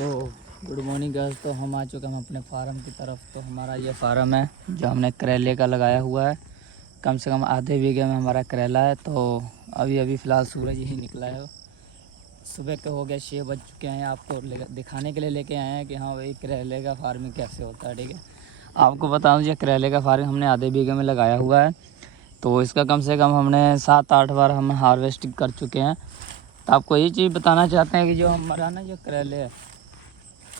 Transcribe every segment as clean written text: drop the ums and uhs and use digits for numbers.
तो good morning guys. तो हम आ चुके हैं हम अपने फार्म की तरफ। तो हमारा ये फार्म है जो हमने करेले का लगाया हुआ है। कम से कम आधे बीघे में हमारा करेला है। तो अभी अभी फ़िलहाल सूरज ही निकला है। सुबह के हो गए 6 बज चुके हैं। आपको दिखाने के लिए लेके आए हैं कि हाँ भाई करेले का फार्मिंग कैसे होता है। ठीक है, आपको बताऊँ ये करेले का फार्मिंग हमने आधे बीघे में लगाया हुआ है। तो इसका कम से कम हमने 7-8 बार हम हार्वेस्टिंग कर चुके हैं। तो आपको ये चीज़ बताना चाहते हैं कि जो हमारा ना जो करेले है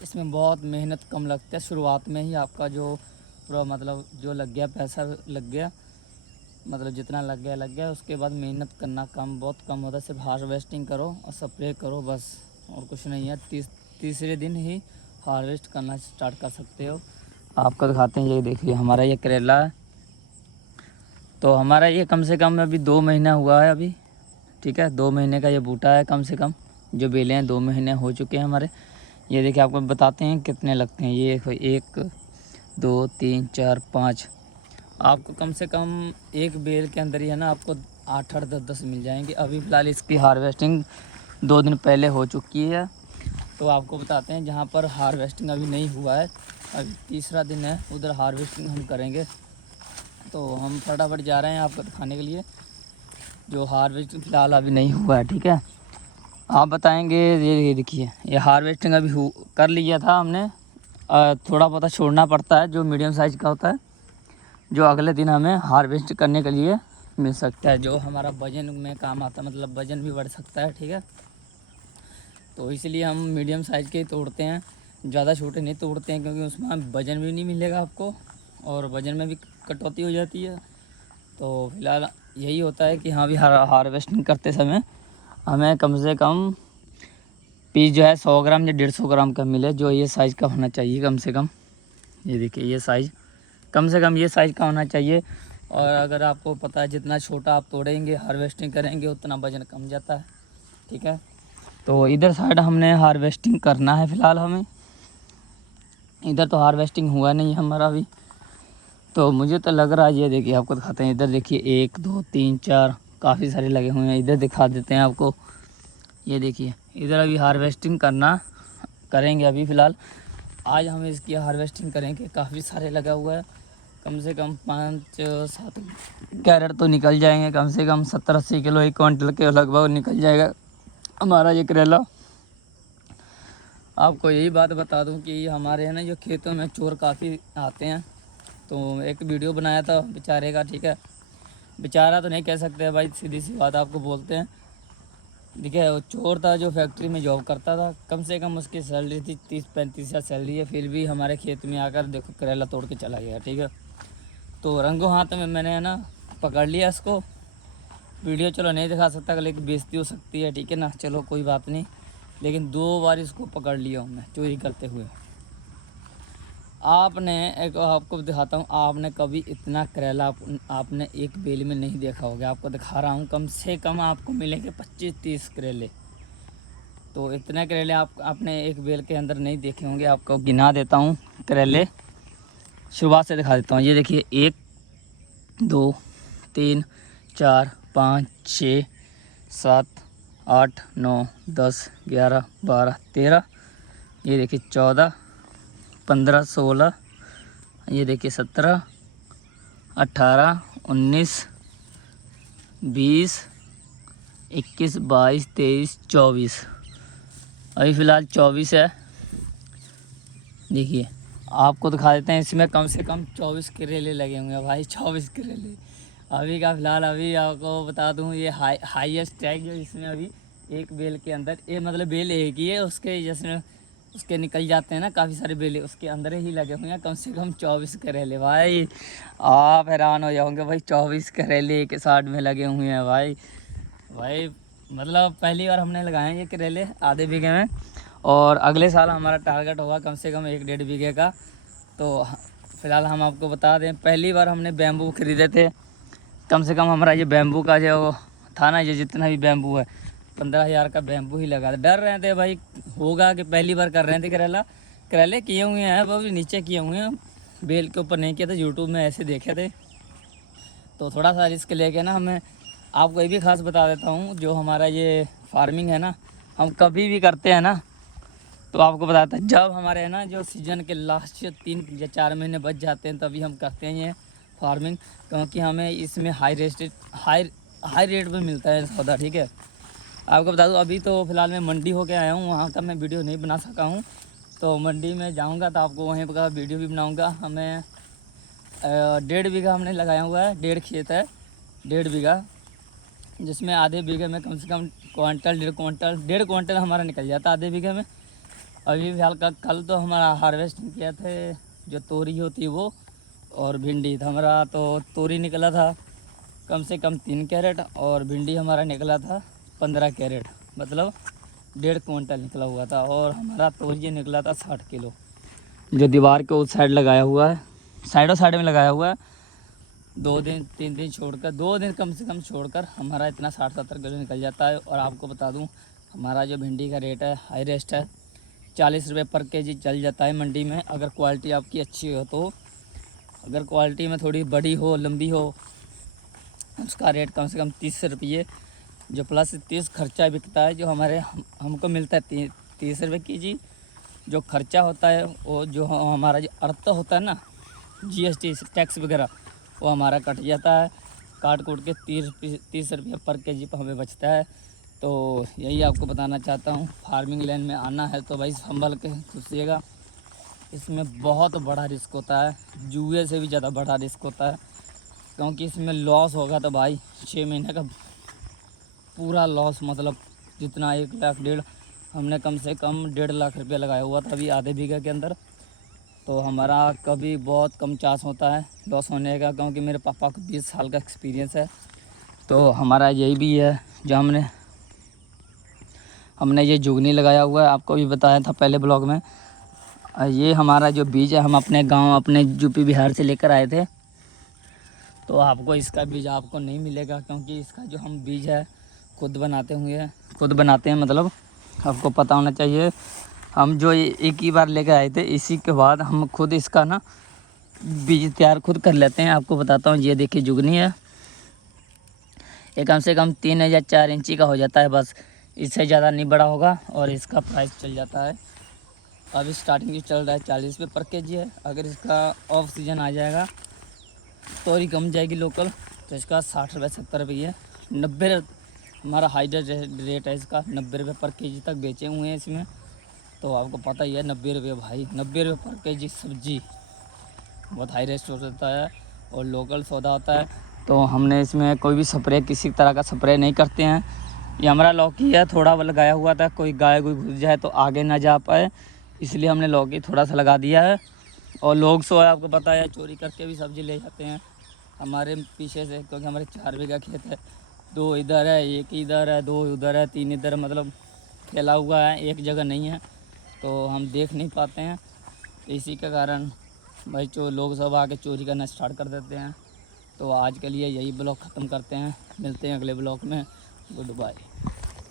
इसमें बहुत मेहनत कम लगती है। शुरुआत में ही आपका जो पूरा मतलब जो लग गया पैसा लग गया, मतलब जितना लग गया उसके बाद मेहनत करना बहुत कम होता है। सिर्फ हार्वेस्टिंग करो और स्प्रे करो बस, और कुछ नहीं है। तीसरे दिन ही हार्वेस्ट करना स्टार्ट कर सकते हो। आपको दिखाते हैं, ये देखिए हमारा ये करेला है। तो हमारा ये कम से कम अभी 2 महीना हुआ है अभी। ठीक है, 2 महीने का ये बूटा है। कम से कम जो बेले हैं 2 महीने हो चुके हैं हमारे। ये देखिए आपको बताते हैं कितने लगते हैं। ये 1 2 3 4 5, आपको कम से कम एक बेल के अंदर ही है ना आपको 8-8 10-10 मिल जाएंगे। अभी फ़िलहाल इसकी हार्वेस्टिंग 2 दिन पहले हो चुकी है। तो आपको बताते हैं जहाँ पर हार्वेस्टिंग अभी नहीं हुआ है, अभी तीसरा दिन है, उधर हार्वेस्टिंग हम करेंगे। तो हम फटाफट जा रहे हैं आपको दिखाने के लिए जो हार्वेस्टिंग फ़िलहाल अभी नहीं हुआ है। ठीक है, आप बताएंगे। ये देखिए ये हार्वेस्टिंग अभी कर लिया था हमने। थोड़ा बहुत छोड़ना पड़ता है जो मीडियम साइज़ का होता है, जो अगले दिन हमें हार्वेस्ट करने के लिए मिल सकता है, जो हमारा वज़न में काम आता है, मतलब वज़न भी बढ़ सकता है। ठीक है, तो इसलिए हम मीडियम साइज़ के ही तोड़ते हैं, ज़्यादा छोटे नहीं तोड़ते हैं, क्योंकि उसमें वज़न भी नहीं मिलेगा आपको और वज़न में भी कटौती हो जाती है। तो फिलहाल यही होता है कि हाँ भी हार्वेस्टिंग करते समय हमें कम से कम पीस जो है 100 ग्राम या 150 ग्राम का मिले, जो ये साइज़ का होना चाहिए कम से कम। ये देखिए ये साइज़ कम से कम ये साइज़ का होना चाहिए। और अगर आपको पता है जितना छोटा आप तोड़ेंगे हार्वेस्टिंग करेंगे उतना वज़न कम जाता है। ठीक है, तो इधर साइड हमने हार्वेस्टिंग करना है फ़िलहाल हमें। इधर तो हार्वेस्टिंग हुआ नहीं हमारा अभी, तो मुझे तो लग रहा है। ये देखिए आपको दिखाते हैं, इधर देखिए 1 2 3 4 काफ़ी सारे लगे हुए हैं। इधर दिखा देते हैं आपको। ये देखिए इधर अभी हार्वेस्टिंग करेंगे अभी फ़िलहाल। आज हम इसकी हार्वेस्टिंग करेंगे। काफ़ी सारे लगा हुआ है, कम से कम 5-7 कैरेट तो निकल जाएंगे। कम से कम 70-80 किलो 1 क्विंटल के लगभग निकल जाएगा हमारा ये करेला। आपको यही बात बता दूं कि हमारे है ना जो खेतों में चोर काफ़ी आते हैं। तो एक वीडियो बनाया था बेचारे का। ठीक है, बेचारा तो नहीं कह सकते भाई, सीधी सी बात आपको बोलते हैं। देखिए वो चोर था जो फैक्ट्री में जॉब करता था। कम से कम उसकी सैलरी थी 30-35 हज़ार सैलरी है, फिर भी हमारे खेत में आकर देखो करेला तोड़ के चला गया। ठीक है, तो रंगों हाथ में मैंने है ना पकड़ लिया इसको। वीडियो चलो नहीं दिखा सकता, लेकिन बेइज्जती हो सकती है। ठीक है ना, चलो कोई बात नहीं। लेकिन 2 बार इसको पकड़ लिया हूँ मैं चोरी करते हुए। आपने एक आपको दिखाता हूँ, आपने कभी इतना करेला आपने एक बेल में नहीं देखा होगा। आपको दिखा रहा हूँ, कम से कम आपको मिलेंगे 25-30 करेले। तो इतने करेले आपने एक बेल के अंदर नहीं देखे होंगे। आपको गिना देता हूँ करेले, शुरुआत से दिखा देता हूँ। ये देखिए 1 2 3 4 5 6 7 8 9 10 11 12 13, ये देखिए 14 15 16, ये देखिए 17 18 19 20 21 22 23 24, अभी फ़िलहाल 24 है। देखिए आपको दिखा देते हैं, इसमें कम से कम 24 करेले लगे होंगे भाई, 24 करेले अभी का फ़िलहाल। अभी आपको बता दूं ये हाईएस्ट है जो इसमें अभी एक बेल के अंदर, ये मतलब बेल एक ही है, उसके जैसे उसके निकल जाते हैं ना काफ़ी सारे बेले, उसके अंदर ही लगे हुए हैं कम से कम 24 करेले। भाई आप हैरान हो जाओगे भाई, 24 करेले एक साइड में लगे हुए हैं भाई। भाई मतलब पहली बार हमने लगाए हैं ये करेले आधे बीघे में, और अगले साल हमारा टारगेट होगा कम से कम 1-1.5 बीघे का। तो फ़िलहाल हम आपको बता दें, पहली बार हमने बैम्बू ख़रीदे थे। कम से कम हमारा ये बैम्बू का जो था ना, ये जितना भी बैम्बू है 15,000 का बैम्बू ही लगा था। डर रहे थे भाई होगा कि पहली बार कर रहे थे करेले किए हुए हैं, वो भी नीचे किए हुए हैं, बेल के ऊपर नहीं किए थे, यूट्यूब में ऐसे देखे थे। तो थोड़ा सा रिस्क लेके ना हमें आपको ये भी खास बता देता हूँ, जो हमारा ये फार्मिंग है ना, हम कभी भी करते हैं ना तो आपको बताता है, जब हमारे है ना जो सीज़न के लास्ट 3 या 4 महीने बच जाते हैं तभी हम करते हैं ये फार्मिंग, क्योंकि हमें इसमें हाई रेट में मिलता है सौदा। ठीक है, आपको बता दूँ अभी तो फ़िलहाल मैं मंडी होके आया हूँ, वहाँ का मैं वीडियो नहीं बना सका हूँ। तो मंडी में जाऊँगा तो आपको वहीं का वीडियो भी बनाऊँगा। हमें 1.5 बीघा हमने लगाया हुआ है, 1.5 खेत है, 1.5 बीघा, जिसमें आधे बीघे में कम से कम क्वांटल 1.5 क्वांटल हमारा निकल जाता है आधे बीघे में। अभी फिलहाल का कल तो हमारा हार्वेस्टिंग किया थे, जो तोरी होती है वो, और भिंडी था हमारा। तो तोरी निकला था कम से कम 3 कैरेट और भिंडी हमारा निकला था 15 कैरेट, मतलब 1.5 क्वांटल निकला हुआ था। और हमारा तोरी निकला था 60 किलो, जो दीवार के उस साइड लगाया हुआ है, साइड में लगाया हुआ है। 2 दिन 3 दिन छोड़कर, 2 दिन कम से कम छोड़कर हमारा इतना 60-70 किलो निकल जाता है। और आपको बता दूं हमारा जो भिंडी का रेट है हाई रेस्ट है, 40 रुपये पर केजी चल जाता है मंडी में, अगर क्वालिटी आपकी अच्छी हो तो। अगर क्वालिटी में थोड़ी बड़ी हो, लंबी हो, उसका रेट कम से कम 30 रुपये, जो प्लस 30 खर्चा बिकता है, जो हमको मिलता है 30 रुपये केजी। जो खर्चा होता है वो जो हमारा जो अर्थ होता है ना, GST टैक्स वगैरह, वो हमारा कट जाता है, काट कूट के 30 रुपये पर केजी पर हमें बचता है। तो यही आपको बताना चाहता हूँ, फार्मिंग लाइन में आना है तो भाई संभल के घुसिएगा। इसमें बहुत बड़ा रिस्क होता है, जुए से भी ज़्यादा बड़ा रिस्क होता है, क्योंकि इसमें लॉस होगा तो भाई 6 महीने का पूरा लॉस, मतलब जितना 1 लाख 1.5, हमने कम से कम 1.5 लाख रुपया लगाया हुआ था अभी आधे बीघे के अंदर। तो हमारा कभी बहुत कम चांस होता है लॉस होने का, क्योंकि मेरे पापा को 20 साल का एक्सपीरियंस है। तो हमारा यही भी है, जो हमने ये जुगनी लगाया हुआ है, आपको भी बताया था पहले ब्लॉग में। ये हमारा जो बीज है हम अपने गांव, अपने यूपी बिहार से लेकर आए थे। तो आपको इसका बीज आपको नहीं मिलेगा, क्योंकि इसका जो हम बीज है खुद बनाते हैं, मतलब आपको पता होना चाहिए। हम जो एक ही बार लेकर आए थे, इसी के बाद हम खुद इसका ना बीज तैयार खुद कर लेते हैं। आपको बताता हूँ, ये देखिए जुगनी है, ये कम से कम 3 या 4 इंची का हो जाता है, बस इससे ज़्यादा नहीं बड़ा होगा। और इसका प्राइस चल जाता है, अभी स्टार्टिंग जो चल रहा है 40 रुपये पर केजी है। अगर इसका ऑफ सीजन आ जाएगा तोरी कम जाएगी लोकल, तो इसका 60 रुपये 70 रुपये, 90 हमारा हाई रेट है इसका, 90 रुपये पर केजी तक बेचे हुए हैं इसमें। तो आपको पता ही है 90 रुपये भाई, 90 रुपये पर केजी सब्जी बहुत हाई रेस्ट होता है और लोकल सौदा होता है। तो हमने इसमें कोई भी स्प्रे, किसी तरह का स्प्रे नहीं करते हैं। ये हमारा लौकी है, थोड़ा लगाया हुआ था, कोई गाय कोई घुस जाए तो आगे ना जा पाए, इसलिए हमने लौकी थोड़ा सा लगा दिया है। और लोग सो आपको पता है चोरी करके भी सब्ज़ी ले जाते हैं हमारे पीछे से, क्योंकि हमारे 4 बीघा खेत है, 2 इधर है, 1 इधर है, 2 उधर है, 3 इधर, मतलब फैला हुआ है, एक जगह नहीं है, तो हम देख नहीं पाते हैं। इसी के कारण भाई लोग सब आके चोरी करना स्टार्ट कर देते हैं। तो आज के लिए यही ब्लॉग ख़त्म करते हैं, मिलते हैं अगले ब्लॉग में, गुड बाय।